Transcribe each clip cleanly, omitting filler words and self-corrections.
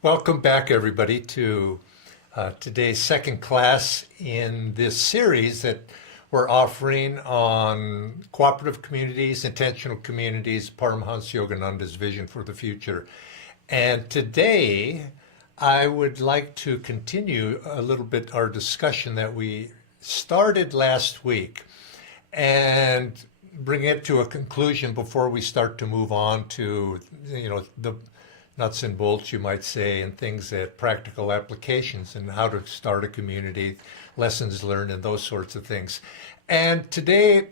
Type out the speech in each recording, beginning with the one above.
Welcome back, everybody, to today's second class in this series that we're offering on cooperative communities, intentional communities, Paramhansa Yogananda's vision for the future. And today, I would like to continue a little bit our discussion that we started last week and bring it to a conclusion before we start to move on to, the nuts and bolts, you might say, and things that practical applications and how to start a community, lessons learned, and those sorts of things. And today,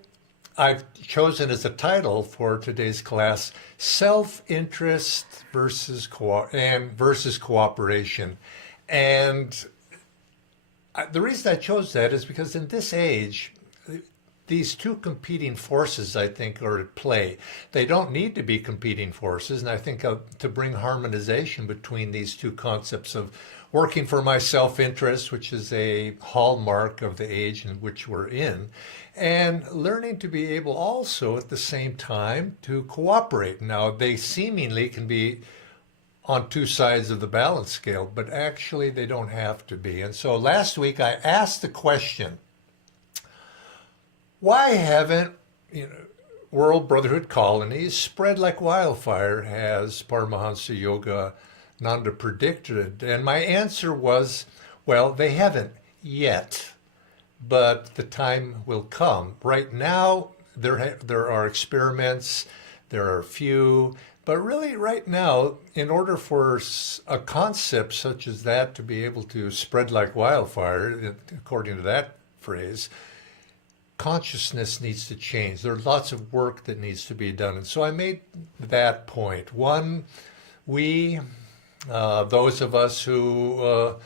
I've chosen as a title for today's class, Self-Interest versus Cooperation. And the reason I chose that is because in this age, these two competing forces, I think, are at play. They don't need to be competing forces, and I think to bring harmonization between these two concepts of working for my self-interest, which is a hallmark of the age in which we're in, and learning to be able also at the same time to cooperate. Now, they seemingly can be on two sides of the balance scale, but actually they don't have to be. And so last week I asked the question, why haven't World Brotherhood colonies spread like wildfire, as Paramhansa Yogananda predicted? And my answer was, well, they haven't yet, but the time will come. Right now, there are experiments, there are few, but really right now, in order for a concept such as that to be able to spread like wildfire, according to that phrase, consciousness needs to change. There's lots of work that needs to be done. And so I made that point. One, those of us who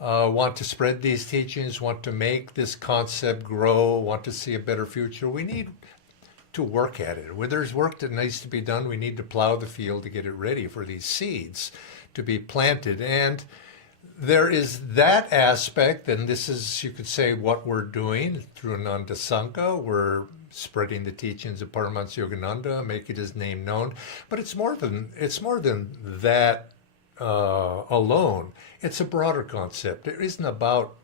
want to spread these teachings, want to make this concept grow, want to see a better future, we need to work at it. Where there's work that needs to be done, we need to plow the field to get it ready for these seeds to be planted. And there is that aspect, and this is, you could say, what we're doing through Ananda Sangha. We're spreading the teachings of Paramhansa Yogananda, making his name known. But it's more than that alone. It's a broader concept. It isn't about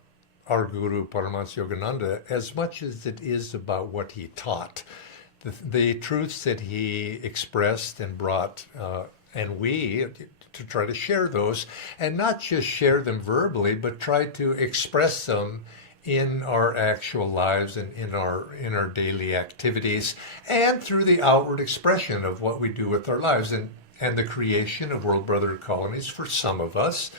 our guru Paramhansa Yogananda as much as it is about what he taught, the truths that he expressed and brought, and we to try to share those, and not just share them verbally, but try to express them in our actual lives and in our daily activities, and through the outward expression of what we do with our lives, and the creation of World Brotherhood colonies for some of us,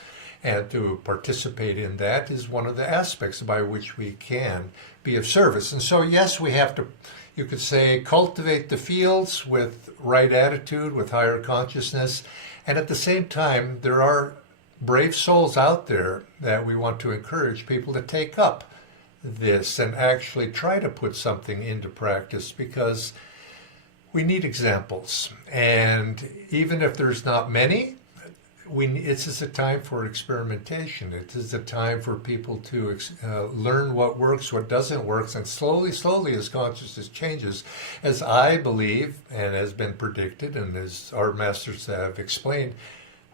and to participate in that is one of the aspects by which we can be of service. And so, yes, we have to, you could say, cultivate the fields with right attitude, with higher consciousness. And at the same time, there are brave souls out there that we want to encourage people to take up this and actually try to put something into practice, because we need examples. And even if there's not many, it's just a time for experimentation. It is a time for people to learn what works, what doesn't work, and slowly, as consciousness changes, as I believe and has been predicted, and as our masters have explained,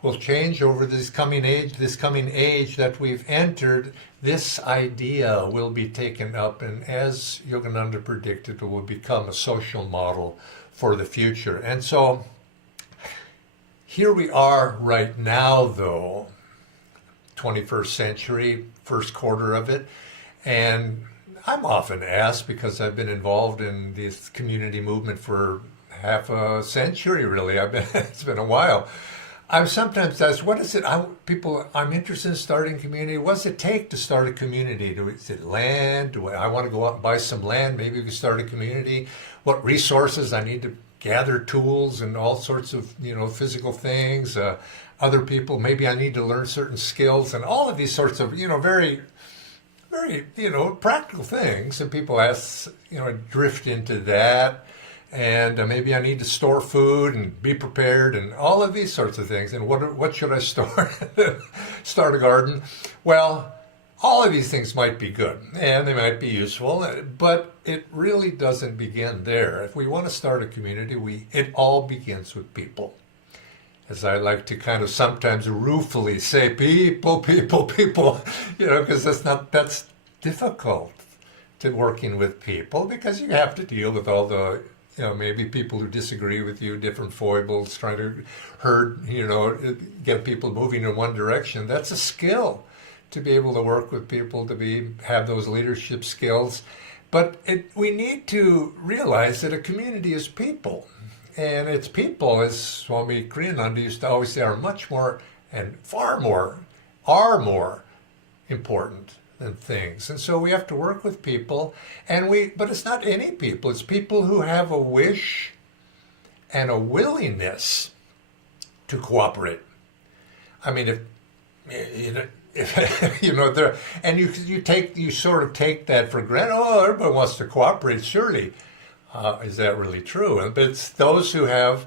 will change over this coming age that we've entered. This idea will be taken up, and as Yogananda predicted, it will become a social model for the future. And so, here we are right now, though, 21st century, first quarter of it, and I'm often asked, because I've been involved in this community movement for half a century, really, it's been a while. I'm sometimes asked, what is it, I'm interested in starting a community, what does it take to start a community? Is it land? I want to go out and buy some land, maybe we can start a community? What resources I need to gather, tools and all sorts of, physical things, other people, maybe I need to learn certain skills, and all of these sorts of, very, very, practical things. And people drift into that. And maybe I need to store food and be prepared and all of these sorts of things. And what should I store? Start a garden? Well, all of these things might be good and they might be useful, but it really doesn't begin there. If we want to start a community, it all begins with people. as I like to kind of sometimes ruefully say, people, people, people, because that's difficult to working with people, because you have to deal with all the, maybe people who disagree with you, different foibles, trying to get people moving in one direction. That's a skill, to be able to work with people, have those leadership skills. But we need to realize that a community is people. And its people, as Swami Kriyananda used to always say, are much more and far more, are more important than things. And so we have to work with people, but it's not any people. It's people who have a wish and a willingness to cooperate. I mean, you sort of take that for granted. Oh, everybody wants to cooperate, surely. Is that really true? But it's those who have,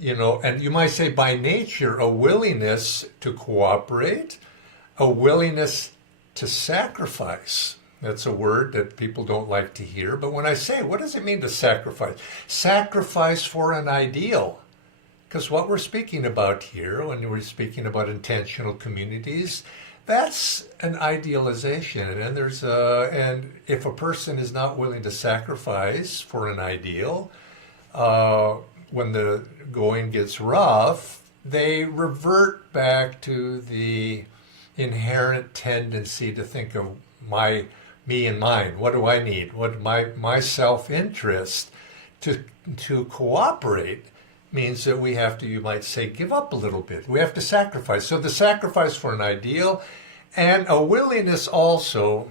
and you might say by nature, a willingness to cooperate, a willingness to sacrifice. That's a word that people don't like to hear. But when I say, what does it mean to sacrifice? Sacrifice for an ideal. Because what we're speaking about here, when we're speaking about intentional communities, that's an idealization. And and if a person is not willing to sacrifice for an ideal, when the going gets rough, they revert back to the inherent tendency to think of me and mine. What do I need? What my self-interest? To cooperate means that we have to, you might say, give up a little bit. We have to sacrifice. So the sacrifice for an ideal, and a willingness also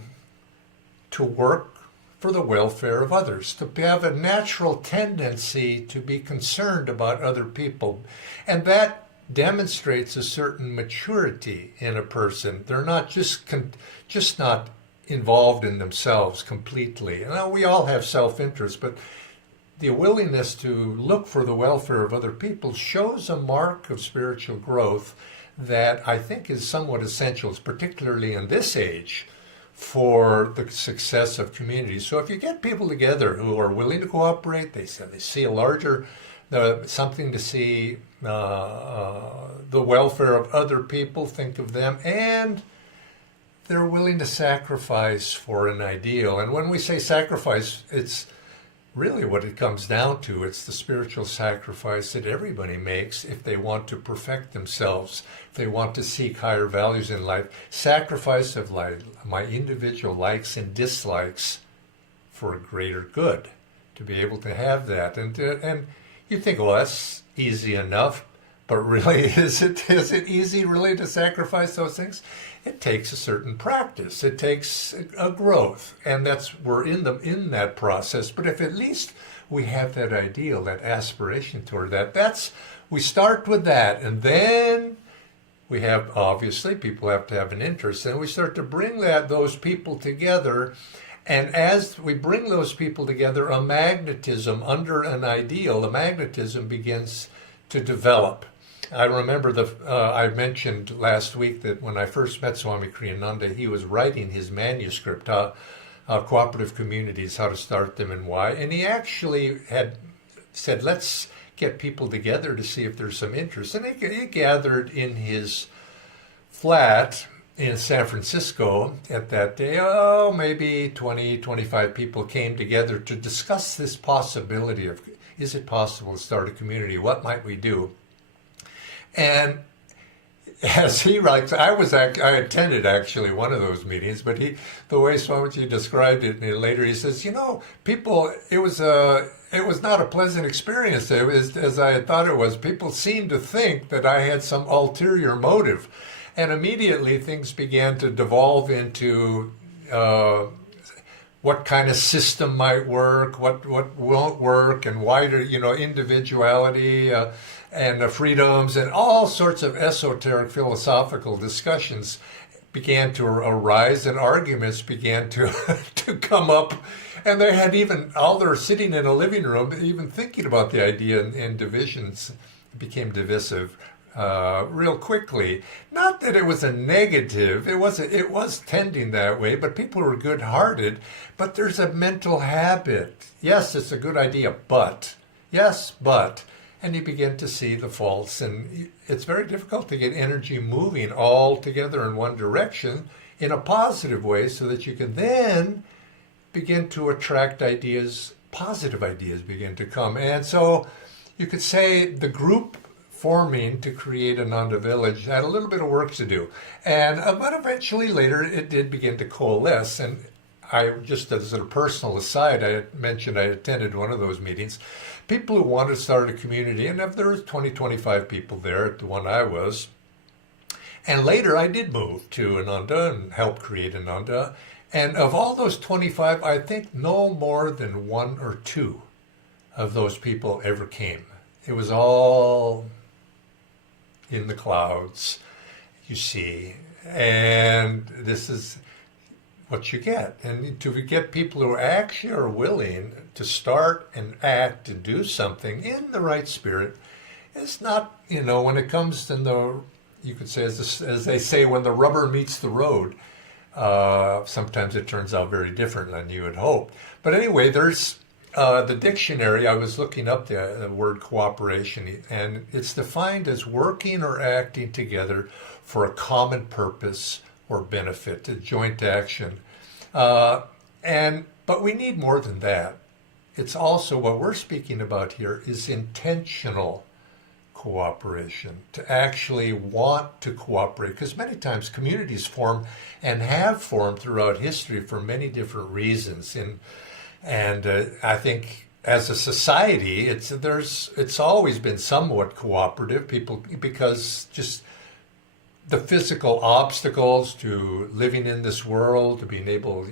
to work for the welfare of others, to have a natural tendency to be concerned about other people. And that demonstrates a certain maturity in a person. They're not just not involved in themselves completely. And we all have self-interest, but the willingness to look for the welfare of other people shows a mark of spiritual growth that I think is somewhat essential, particularly in this age, for the success of communities. So if you get people together who are willing to cooperate, they see a larger, something to see the welfare of other people, think of them, and they're willing to sacrifice for an ideal. And when we say sacrifice, it's really what it comes down to. It's the spiritual sacrifice that everybody makes if they want to perfect themselves, if they want to seek higher values in life. Sacrifice of life, my individual likes and dislikes for a greater good, to be able to have that. And you think, well, that's easy enough, but really, is it easy really to sacrifice those things? It takes a certain practice. It takes a growth, and we're in that process. But if at least we have that ideal, that aspiration toward that, we start with that, and then we have, obviously, people have to have an interest, and we start to bring those people together. And as we bring those people together, a magnetism under an ideal, a magnetism begins to develop. I remember I mentioned last week that when I first met Swami Kriyananda, he was writing his manuscript, Cooperative Communities, How to Start Them and Why. And he actually had said, let's get people together to see if there's some interest. And he gathered in his flat in San Francisco at that day, maybe 20, 25 people came together to discuss this possibility of, is it possible to start a community? What might we do? And as he writes, I attended actually one of those meetings, but the way Swamiji described it later, he says, people, it was not a pleasant experience. It was as I had thought it was. People seemed to think that I had some ulterior motive, and immediately things began to devolve into what kind of system might work, what won't work, and wider, individuality. And the freedoms and all sorts of esoteric philosophical discussions began to arise, and arguments began to come up. And they had they're sitting in a living room, even thinking about the idea, and divisions became divisive real quickly. Not that it was a negative, it was tending that way, but people were good-hearted. But there's a mental habit. Yes, it's a good idea, but. Yes, but. and you begin to see the faults. And it's very difficult to get energy moving all together in one direction in a positive way so that you can then begin to attract ideas, positive ideas begin to come. And so you could say the group forming to create Ananda Village had a little bit of work to do. And but eventually later it did begin to coalesce. And I, just as a personal aside, I mentioned I attended one of those meetings. People who wanted to start a community, and if there was 20, 25 people there at the one I was. And later I did move to Ananda and help create Ananda. And of all those 25, I think no more than one or two of those people ever came. It was all in the clouds, you see. And this is what you get. And to get people who actually are willing to start and act and do something in the right spirit, it's not, when it comes in the, you could say, as they say, when the rubber meets the road, sometimes it turns out very different than you had hoped. But anyway, there's the dictionary. I was looking up the word cooperation, and it's defined as working or acting together for a common purpose or benefit, a joint action. But we need more than that. It's also, what we're speaking about here is intentional cooperation, to actually want to cooperate, because many times communities form and have formed throughout history for many different reasons. And I think as a society, it's always been somewhat cooperative, people, because just the physical obstacles to living in this world, to being able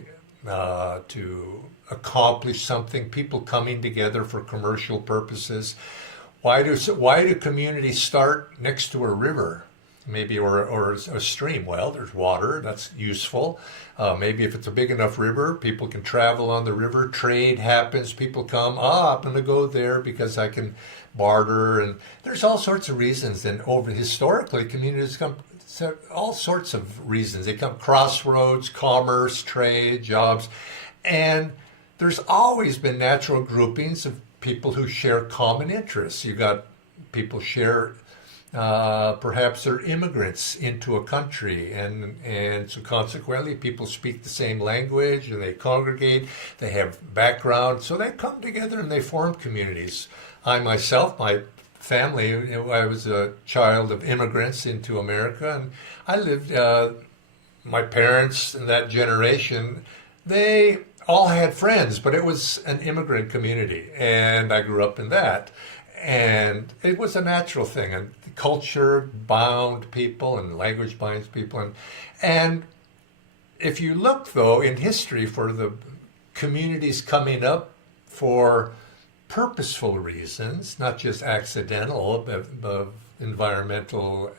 to accomplish something, people coming together for commercial purposes. Why do communities start next to a river, maybe, or a stream? Well, there's water, that's useful. Maybe if it's a big enough river, people can travel on the river, trade happens, people come, I'm going to go there because I can barter, and there's all sorts of reasons. And historically, communities come, all sorts of reasons. They come crossroads, commerce, trade, jobs, and there's always been natural groupings of people who share common interests. You got people share, perhaps they're immigrants into a country, and so consequently people speak the same language, and they congregate, they have background, so they come together and they form communities. I myself, my family, I was a child of immigrants into America, and I lived, my parents and that generation, they all had friends, but it was an immigrant community, and I grew up in that. And it was a natural thing, and culture bound people, and language binds people. And if you look, though, in history for the communities coming up for purposeful reasons, not just accidental, environmental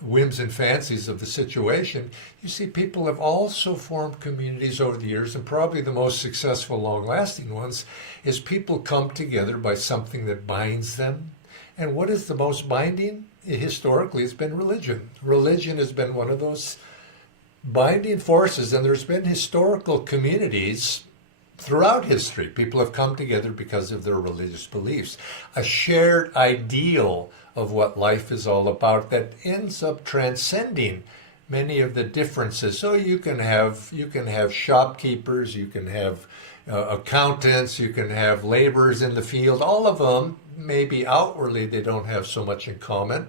whims and fancies of the situation, you see people have also formed communities over the years, and probably the most successful, long-lasting ones is people come together by something that binds them. And what is the most binding? Historically, it's been religion. Religion has been one of those binding forces, and there's been historical communities throughout history. People have come together because of their religious beliefs, a shared ideal of what life is all about that ends up transcending many of the differences. So you can have shopkeepers, you can have accountants, you can have laborers in the field. All of them, maybe outwardly they don't have so much in common,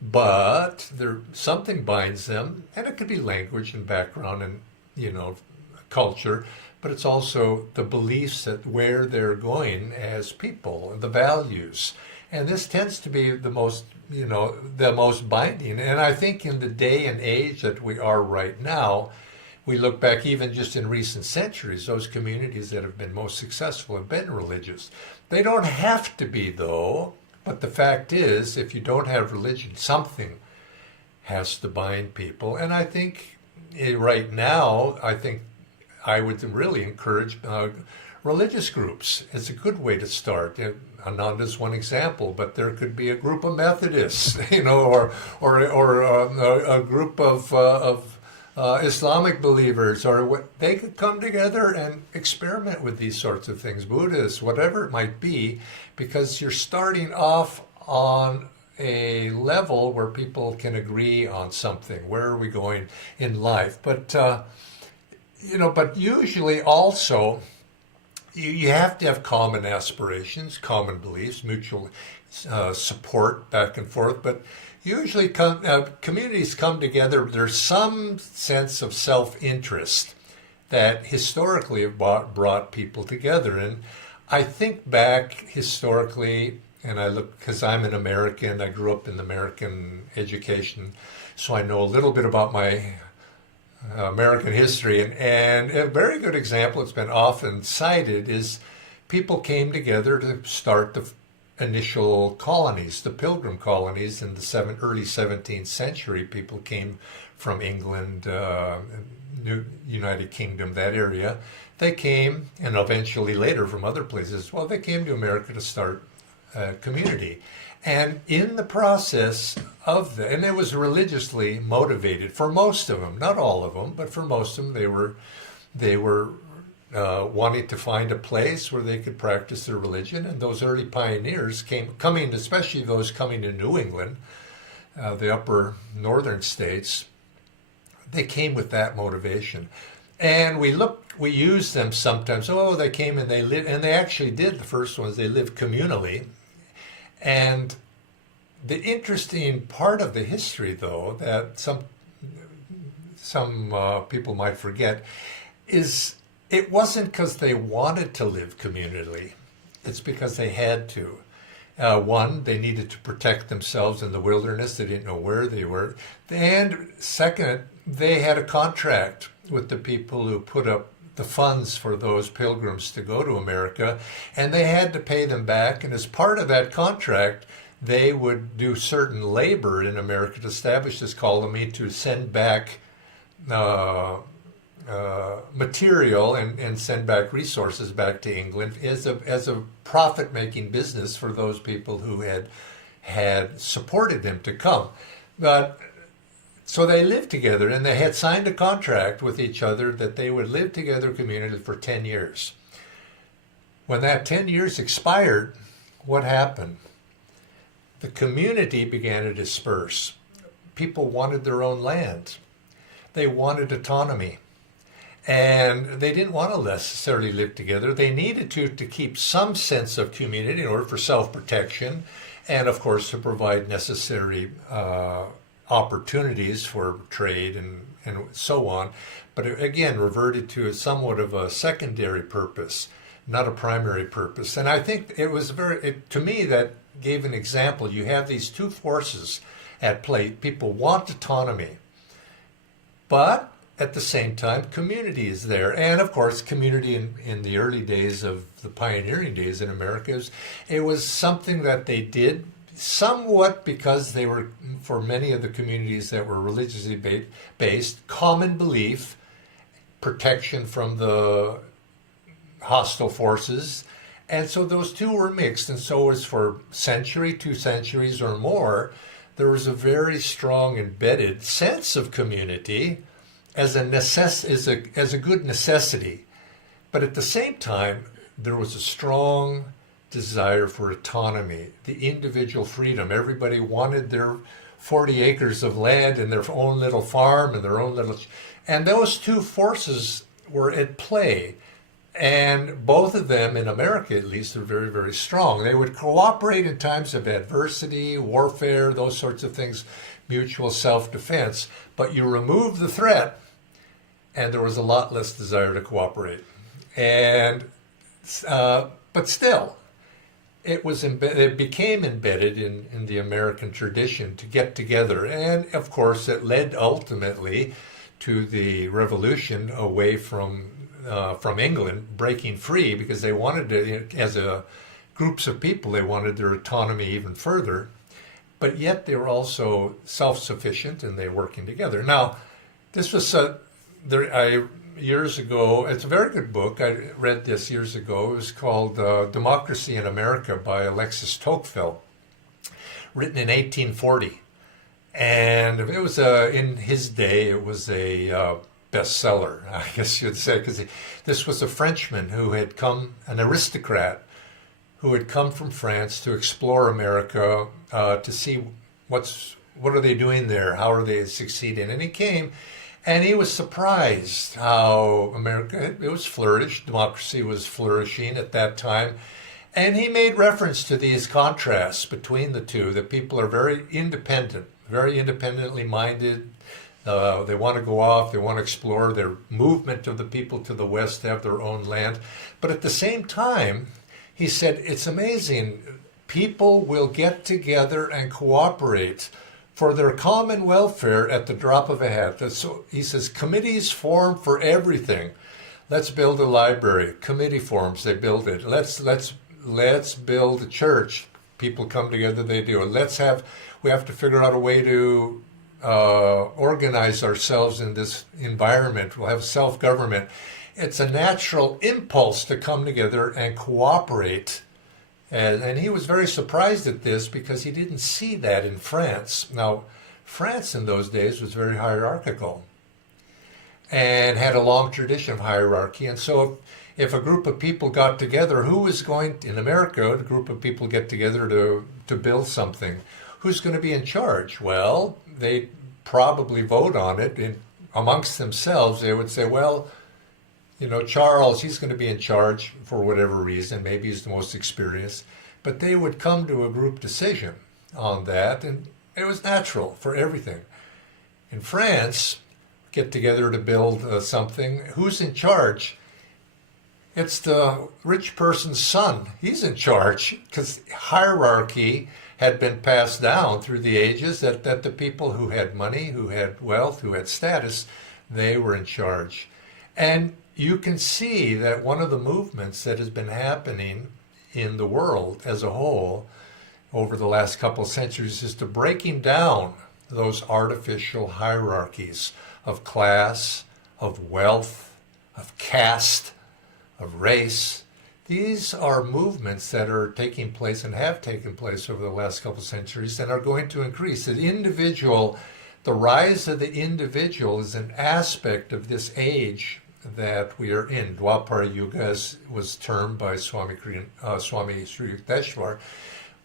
but something binds them, and it could be language and background and culture, but it's also the beliefs that where they're going as people and the values. And this tends to be the most binding. And I think in the day and age that we are right now, we look back even just in recent centuries, those communities that have been most successful have been religious. They don't have to be, though, but the fact is, if you don't have religion, something has to bind people. And I think right now, I would really encourage religious groups. It's a good way to start. Ananda is one example, but there could be a group of Methodists, or a group of Islamic believers, or they could come together and experiment with these sorts of things, Buddhists, whatever it might be, because you're starting off on a level where people can agree on something. Where are we going in life? But but usually also you have to have common aspirations, common beliefs, mutual support back and forth. But usually communities come together. There's some sense of self-interest that historically have brought people together. And I think back historically, and I look, because I'm an American, I grew up in American education, so I know a little bit about my American history. And a very good example, it's been often cited, is people came together to start the initial colonies, the pilgrim colonies in the early 17th century. People came from England, United Kingdom, that area. They came, and eventually later from other places, well, they came to America to start a community. And in the process of that, and it was religiously motivated for most of them, not all of them, but for most of them, they were wanting to find a place where they could practice their religion. And those early pioneers coming, especially those coming to New England, the upper northern states, they came with that motivation. And we use them sometimes. Oh, they came and they lived, and they actually did. The first ones, they lived communally. And the interesting part of the history, though, that some people might forget, is it wasn't because they wanted to live communally. It's because they had to. One, they needed to protect themselves in the wilderness. They didn't know where they were. And second, they had a contract with the people who put up the funds for those pilgrims to go to America, and they had to pay them back. And as part of that contract, they would do certain labor in America to establish this colony, to send back material and send back resources back to England as a profit-making business for those people who had supported them to come. But so they lived together, and they had signed a contract with each other that they would live together communally for 10 years. When that 10 years expired, what happened? The community began to disperse. People wanted their own land. They wanted autonomy. And they didn't want to necessarily live together. They needed to keep some sense of community in order for self-protection, and of course to provide necessary opportunities for trade and so on. But it, again, reverted to somewhat of a secondary purpose, not a primary purpose. And I think it was to me, that gave an example. You have these two forces at play. People want autonomy, but at the same time, community is there. And of course, community in the early days of the pioneering days in America, it was something that they did somewhat because they were, for many of the communities that were religiously based, common belief, protection from the hostile forces. And so those two were mixed. And so as for century, 2 centuries or more, there was a very strong embedded sense of community as a good necessity. But at the same time, there was a strong desire for autonomy, the individual freedom. Everybody wanted their 40 acres of land and their own little farm and their own little... And those two forces were at play. And both of them, in America at least, are very, very strong. They would cooperate in times of adversity, warfare, those sorts of things, mutual self-defense. But you remove the threat, and there was a lot less desire to cooperate. And but still, it became embedded in the American tradition to get together. And of course, it led ultimately to the revolution away from England, breaking free, because they wanted to, as groups of people, they wanted their autonomy even further. But yet they were also self-sufficient, and they were working together. Now, this was years ago. It's a very good book. I read this years ago. It was called Democracy in America by Alexis Tocqueville, written in 1840. And it was in his day, it was a bestseller, I guess you'd say, because this was a Frenchman who had come, an aristocrat, who had come from France to explore America, to see what are they doing there, how are they succeeding. And he came, and he was surprised how America, it was flourished, democracy was flourishing at that time. And he made reference to these contrasts between the two, that people are very independent, very independently minded. They want to go off, they want to explore their movement of the people to the west, have their own land. But at the same time, he said, it's amazing. People will get together and cooperate for their common welfare at the drop of a hat. So he says, committees form for everything. Let's build a library. Committee forms, they build it. Let's build a church. People come together, they do it. We have to figure out a way to organize ourselves in this environment. We'll have self-government. It's a natural impulse to come together and cooperate. And he was very surprised at this because he didn't see that in France. Now, France in those days was very hierarchical and had a long tradition of hierarchy. And so if a group of people got together, in America, a group of people get together to build something, who's going to be in charge? Well, they probably vote on it amongst themselves. They would say, well, Charles, he's going to be in charge for whatever reason. Maybe he's the most experienced. But they would come to a group decision on that, and it was natural for everything. In France, get together to build something. Who's in charge? It's the rich person's son. He's in charge because hierarchy had been passed down through the ages that the people who had money, who had wealth, who had status, they were in charge. And you can see that one of the movements that has been happening in the world as a whole over the last couple of centuries is to breaking down those artificial hierarchies of class, of wealth, of caste, of race. These are movements that are taking place and have taken place over the last couple of centuries and are going to increase. The rise of the individual is an aspect of this age that we are in. Dwapara Yuga, as was termed by Swami Sri Yukteswar.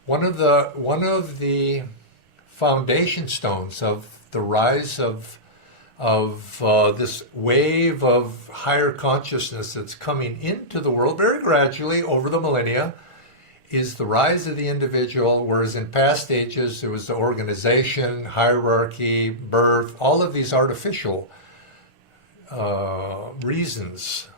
One of the foundation stones of the rise of this wave of higher consciousness that's coming into the world very gradually over the millennia is the rise of the individual, whereas in past ages there was the organization, hierarchy, birth, all of these artificial reasons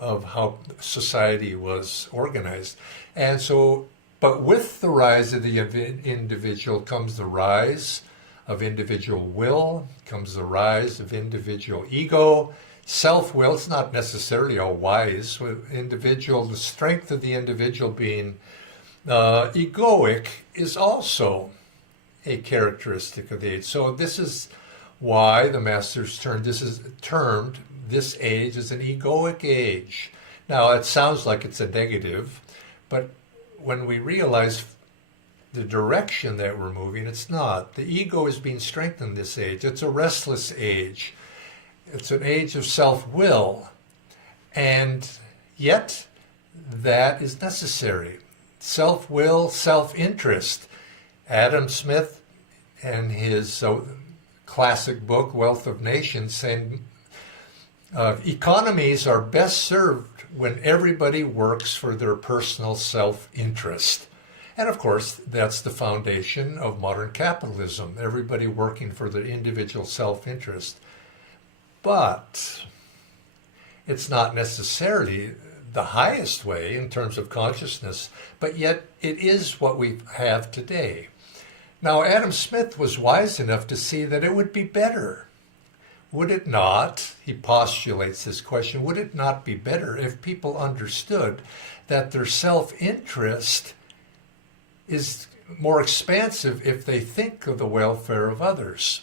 of how society was organized. And so, but with the rise of the individual comes the rise of individual will, comes the rise of individual ego, self-will. It's not necessarily all wise. The strength of the individual being egoic is also a characteristic of the age. So this is why the Masters termed this age as an egoic age. Now, it sounds like it's a negative, but when we realize the direction that we're moving, it's not. The ego is being strengthened this age. It's a restless age. It's an age of self-will. And yet, that is necessary. Self-will, self-interest. Adam Smith and his classic book, Wealth of Nations, saying economies are best served when everybody works for their personal self-interest. And of course, that's the foundation of modern capitalism, everybody working for their individual self-interest. But it's not necessarily the highest way in terms of consciousness, but yet it is what we have today. Now, Adam Smith was wise enough to see that it would be better. Would it not, he postulates this question, would it not be better if people understood that their self-interest is more expansive if they think of the welfare of others?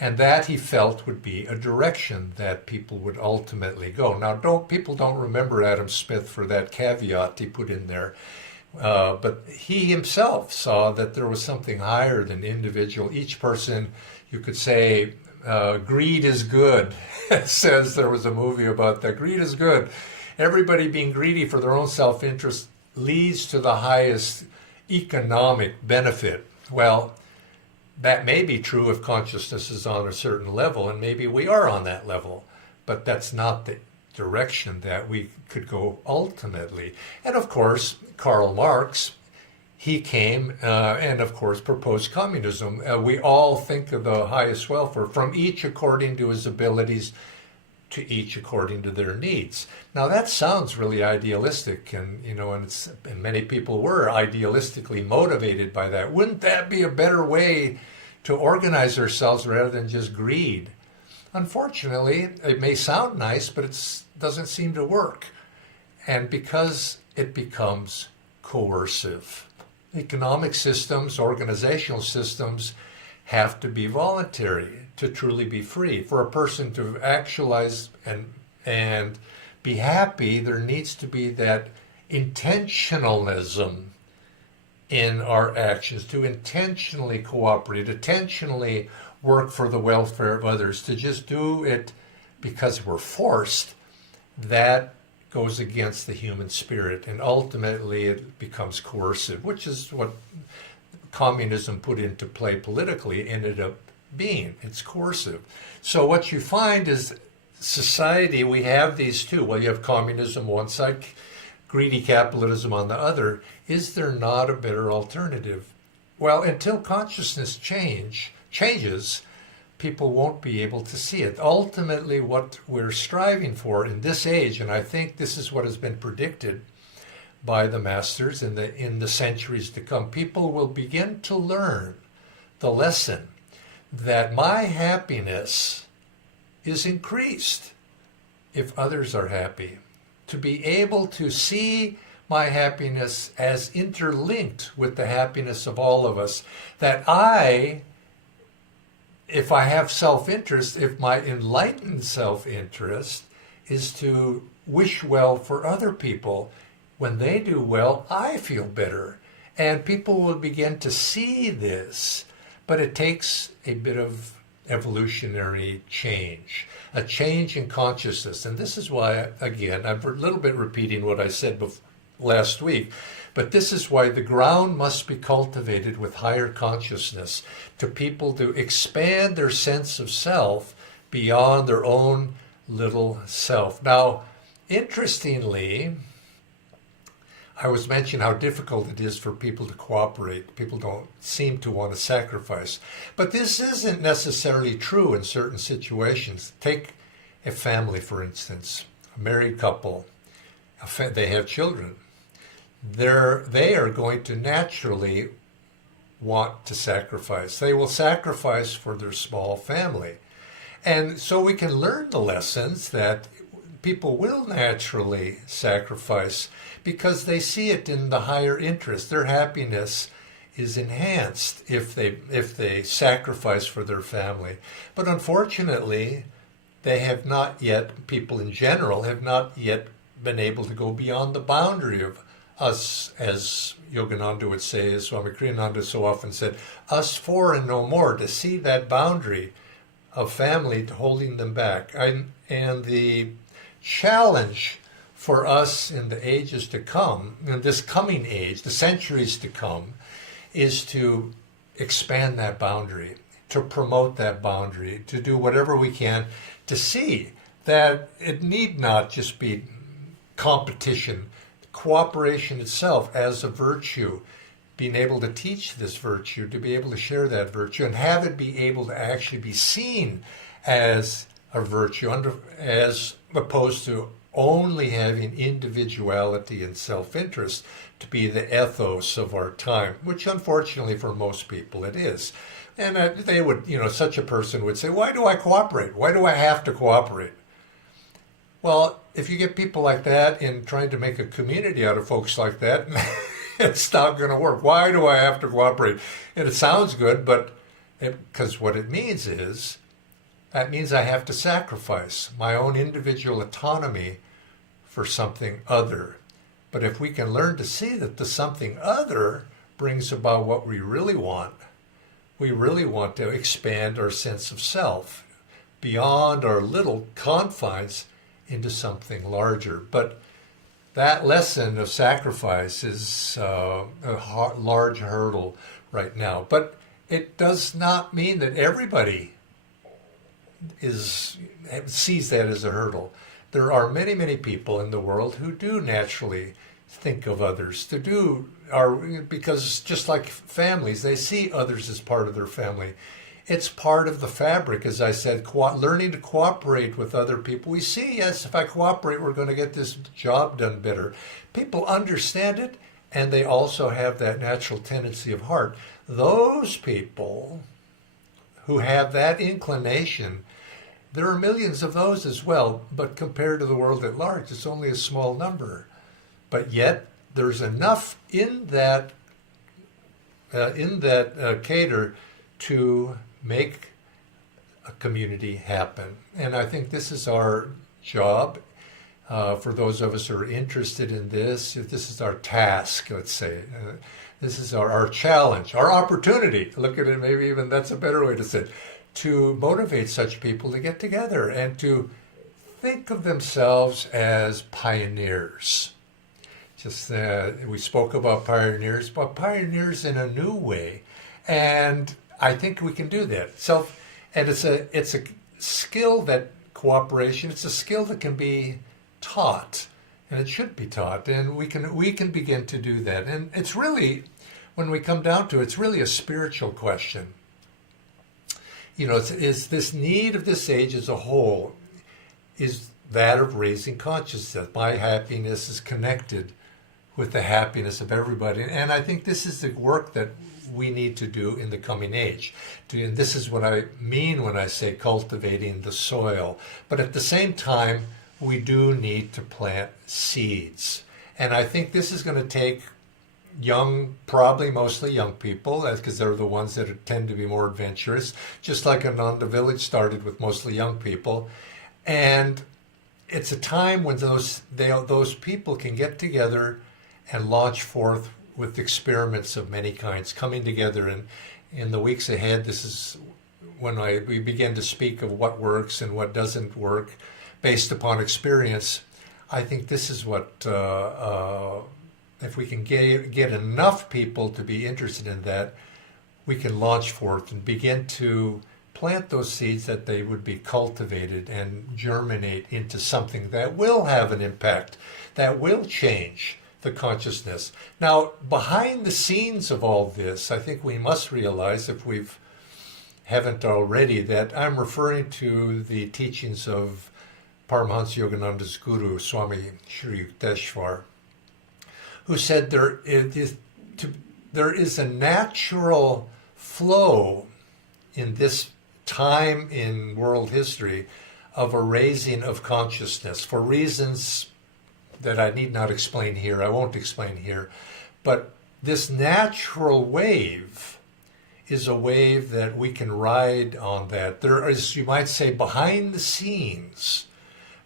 And that, he felt, would be a direction that people would ultimately go. Now, people don't remember Adam Smith for that caveat he put in there. But he himself saw that there was something higher than individual. Each person, you could say, greed is good. It says there was a movie about that. Greed is good. Everybody being greedy for their own self-interest leads to the highest economic benefit. Well, that may be true if consciousness is on a certain level, and maybe we are on that level, but that's not the direction that we could go ultimately. And of course, Karl Marx, he came and of course proposed communism. We all think of the highest welfare, from each according to his abilities, to each according to their needs. Now that sounds really idealistic, and and many people were idealistically motivated by that. Wouldn't that be a better way to organize ourselves rather than just greed? Unfortunately, it may sound nice, but it doesn't seem to work. And because it becomes coercive. Economic systems, organizational systems have to be voluntary to truly be free. For a person to actualize and be happy, there needs to be that intentionalism in our actions, to intentionally cooperate, intentionally work for the welfare of others. To just do it because we're forced, that goes against the human spirit, and ultimately it becomes coercive, which is what communism put into play politically ended up being. It's coercive. So what you find is society, we have these two. Well, you have communism on one side, greedy capitalism on the other. Is there not a better alternative? Well, until consciousness changes, people won't be able to see it. Ultimately, what we're striving for in this age, and I think this is what has been predicted by the masters in the centuries to come, people will begin to learn the lesson that my happiness is increased if others are happy. To be able to see my happiness as interlinked with the happiness of all of us, that if I have self-interest, if my enlightened self-interest is to wish well for other people, when they do well, I feel better. And people will begin to see this, but it takes a bit of evolutionary change, a change in consciousness. And this is why, again, I'm a little bit repeating what I said last week, but this is why the ground must be cultivated with higher consciousness, to people to expand their sense of self beyond their own little self. Now, interestingly, I was mentioning how difficult it is for people to cooperate. People don't seem to want to sacrifice. But this isn't necessarily true in certain situations. Take a family, for instance, a married couple. They have children. They are going to naturally want to sacrifice. They will sacrifice for their small family. And so we can learn the lessons that people will naturally sacrifice because they see it in the higher interest. Their happiness is enhanced if they sacrifice for their family. But unfortunately, people in general have not yet been able to go beyond the boundary of us, as Yogananda would say, as Swami Kriyananda so often said, us four and no more, to see that boundary of family to holding them back. And the challenge for us in the ages to come, in this coming age, the centuries to come, is to expand that boundary, to promote that boundary, to do whatever we can to see that it need not just be competition, cooperation itself as a virtue, being able to teach this virtue, to be able to share that virtue, and have it be able to actually be seen as a virtue, as opposed to only having individuality and self-interest to be the ethos of our time, which unfortunately for most people it is. And they would, such a person would say, why do I cooperate? Why do I have to cooperate? Well, if you get people like that and trying to make a community out of folks like that, it's not going to work. Why do I have to cooperate? And it sounds good, but because what it means is, that means I have to sacrifice my own individual autonomy for something other. But if we can learn to see that the something other brings about what we really want to expand our sense of self beyond our little confines into something larger. But that lesson of sacrifice is large hurdle right now. But it does not mean that everybody sees that as a hurdle. There are many, many people in the world who do naturally think of others, because just like families, they see others as part of their family. It's part of the fabric, as I said, learning to cooperate with other people. We see, yes, if I cooperate, we're going to get this job done better. People understand it, and they also have that natural tendency of heart. Those people who have that inclination, there are millions of those as well, but compared to the world at large, it's only a small number. But yet, there's enough in that cater to make a community happen. And I think this is our job. For those of us who are interested in this is our task, let's say. This is our challenge, our opportunity. Look at it, maybe even that's a better way to say it. To motivate such people to get together and to think of themselves as pioneers. We spoke about pioneers, but pioneers in a new way. And I think we can do that. And it's a skill that cooperation, it's a skill that can be taught, and it should be taught, and we can begin to do that. And it's really, when we come down to it, it's really a spiritual question. Is this need of this age as a whole, is that of raising consciousness. My happiness is connected with the happiness of everybody. And I think this is the work that we need to do in the coming age. And this is what I mean when I say cultivating the soil. But at the same time, we do need to plant seeds. And I think this is going to take probably mostly young people, because they're the ones that tend to be more adventurous, just like Ananda village started with mostly young people. And it's a time when those people can get together and launch forth with experiments of many kinds, coming together. And in the weeks ahead, this is when we begin to speak of what works and what doesn't work based upon experience. I think this is what, if we can get enough people to be interested in that, we can launch forth and begin to plant those seeds that they would be cultivated and germinate into something that will have an impact, that will change the consciousness. Now, behind the scenes of all this, I think we must realize, if we haven't already, that I'm referring to the teachings of Paramhansa Yogananda's guru, Swami Kriyananda, who said there is a natural flow in this time in world history of a raising of consciousness for reasons that I need not explain here. I won't explain here. But this natural wave is a wave that we can ride on that. There is, you might say, behind the scenes,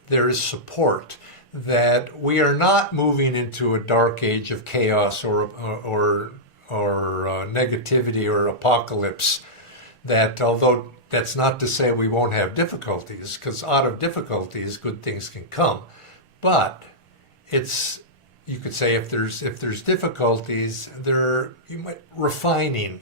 there is support that we are not moving into a dark age of chaos or negativity or apocalypse. That, although that's not to say we won't have difficulties, because out of difficulties good things can come. But you could say if there's difficulties, refining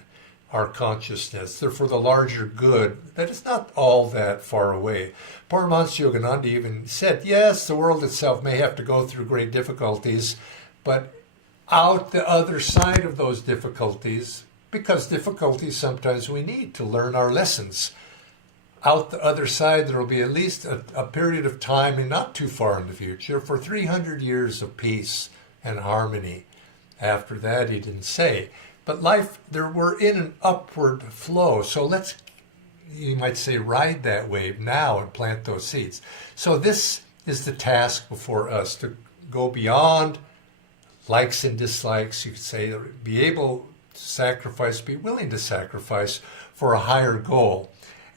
our consciousness. They're for the larger good. That is not all that far away. Paramhansa Yogananda even said, yes, the world itself may have to go through great difficulties, but out the other side of those difficulties, because difficulties sometimes we need to learn our lessons. Out the other side, there will be at least a period of time, and not too far in the future, for 300 years of peace and harmony. After that, he didn't say. But we're in an upward flow. So let's, you might say, ride that wave now and plant those seeds. So this is the task before us, to go beyond likes and dislikes. You could say, be able to sacrifice, be willing to sacrifice for a higher goal.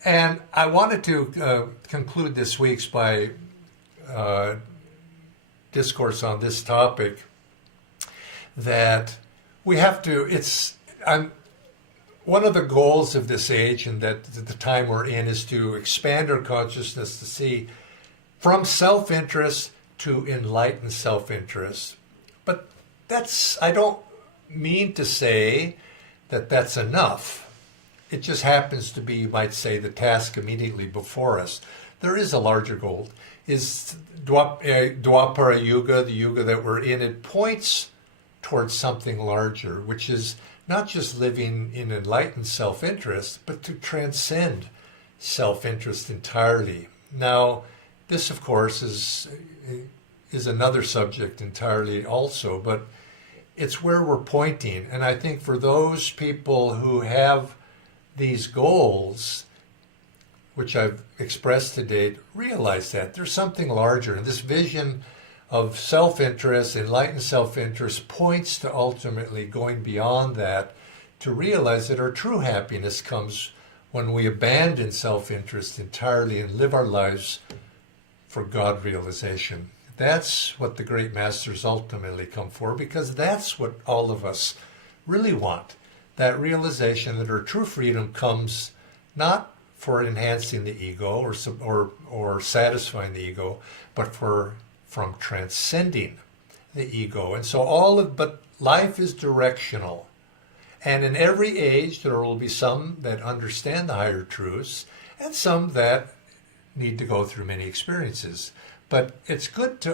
And I wanted to conclude this week's by discourse on this topic, that we have to, one of the goals of this age and that the time we're in is to expand our consciousness to see from self-interest to enlighten self-interest. But I don't mean to say that that's enough. It just happens to be, you might say, the task immediately before us. There is a larger goal. Is Dwapara Yuga, the Yuga that we're in, it points towards something larger, which is not just living in enlightened self-interest, but to transcend self-interest entirely. Now, this, of course, is another subject entirely also, but it's where we're pointing. And I think for those people who have these goals, which I've expressed to date, realize that there's something larger. And this vision of self-interest, enlightened self-interest, points to ultimately going beyond that, to realize that our true happiness comes when we abandon self-interest entirely and live our lives for God realization. That's what the great masters ultimately come for, because that's what all of us really want. That realization that our true freedom comes not for enhancing the ego or satisfying the ego, but from transcending the ego. And so but life is directional. And in every age, there will be some that understand the higher truths and some that need to go through many experiences. But it's good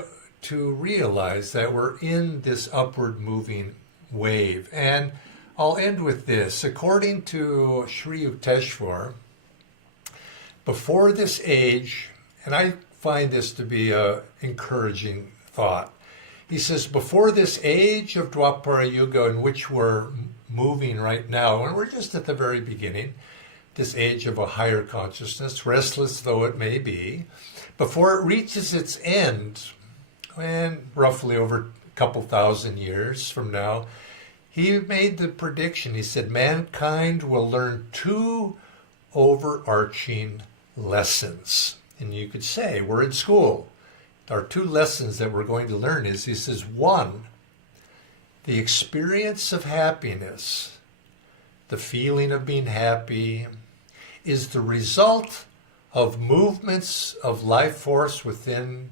to realize that we're in this upward moving wave. And I'll end with this. According to Sri Yukteswar, before this age, and I find this to be an encouraging thought, he says, before this age of Dwapara Yuga in which we're moving right now, and we're just at the very beginning, this age of a higher consciousness, restless though it may be, before it reaches its end, and roughly over a couple thousand years from now, he made the prediction. He said, mankind will learn two overarching lessons. And you could say, we're in school. Our two lessons that we're going to learn is, he says, one, the experience of happiness, the feeling of being happy, is the result of movements of life force within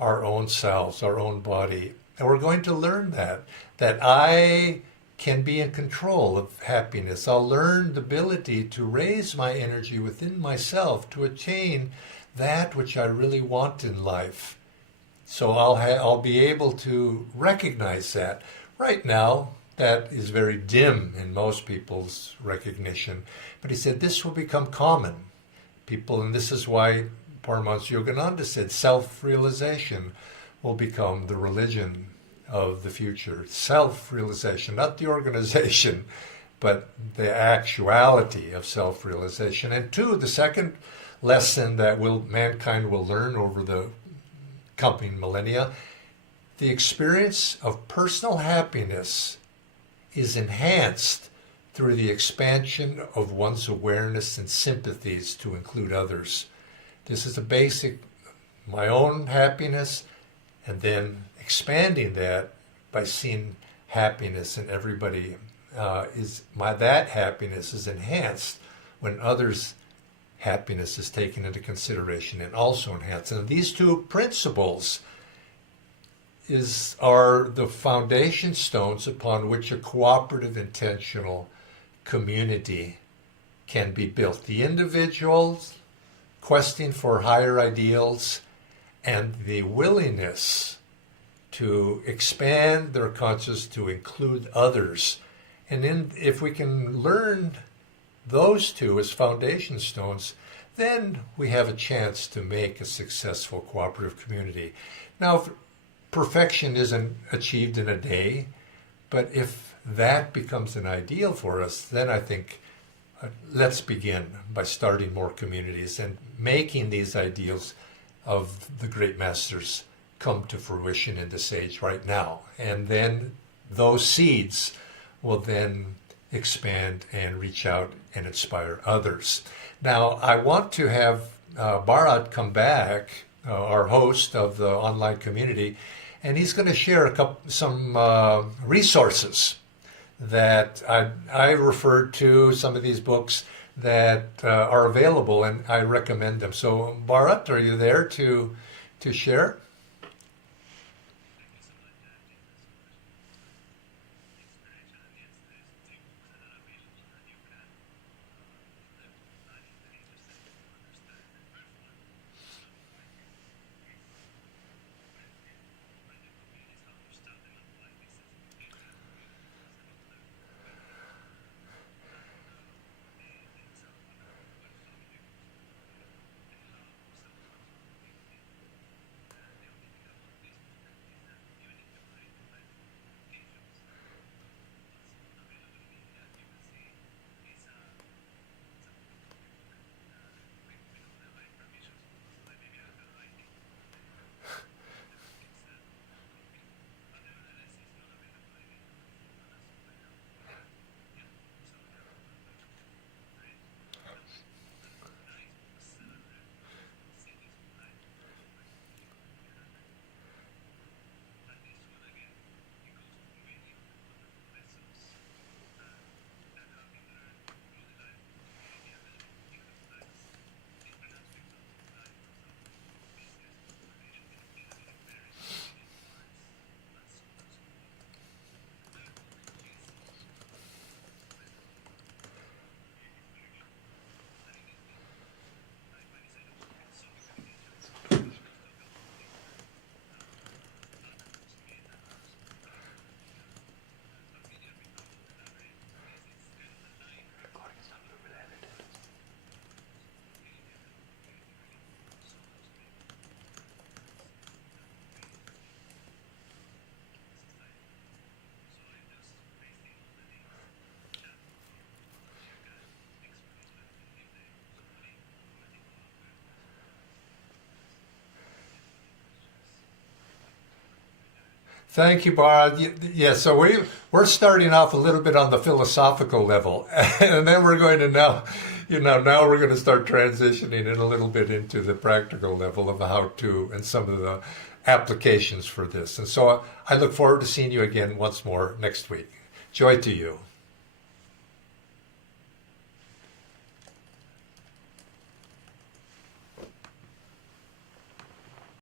our own selves, our own body. And we're going to learn that I can be in control of happiness. I'll learn the ability to raise my energy within myself to attain that which I really want in life. So I'll be able to recognize that. Right now, that is very dim in most people's recognition. But he said this will become common. People, and this is why Paramhansa Yogananda said self-realization will become the religion of the future. Self-realization, not the organization, but the actuality of self-realization. And two, the second lesson that mankind will learn over the coming millennia, the experience of personal happiness is enhanced through the expansion of one's awareness and sympathies to include others. This is a basic, my own happiness, and then expanding that by seeing happiness in everybody. That happiness is enhanced when others' happiness is taken into consideration and also enhanced. And these two principles are the foundation stones upon which a cooperative, intentional community can be built. The individuals questing for higher ideals and the willingness to expand their consciousness to include others. And if we can learn those two as foundation stones, then we have a chance to make a successful cooperative community. Now, perfection isn't achieved in a day, but if that becomes an ideal for us, then I think let's begin by starting more communities and making these ideals of the great masters come to fruition in this age right now. And then those seeds will then expand and reach out and inspire others. Now, I want to have Bharat come back, our host of the online community, and he's going to share some resources that I referred to, some of these books that are available, and I recommend them. So, Bharat, are you there to share? Thank you, Bara. Yeah, so we're starting off a little bit on the philosophical level, and then we're going to now we're going to start transitioning in a little bit into the practical level of how to and some of the applications for this. And so I look forward to seeing you again once more next week. Joy to you.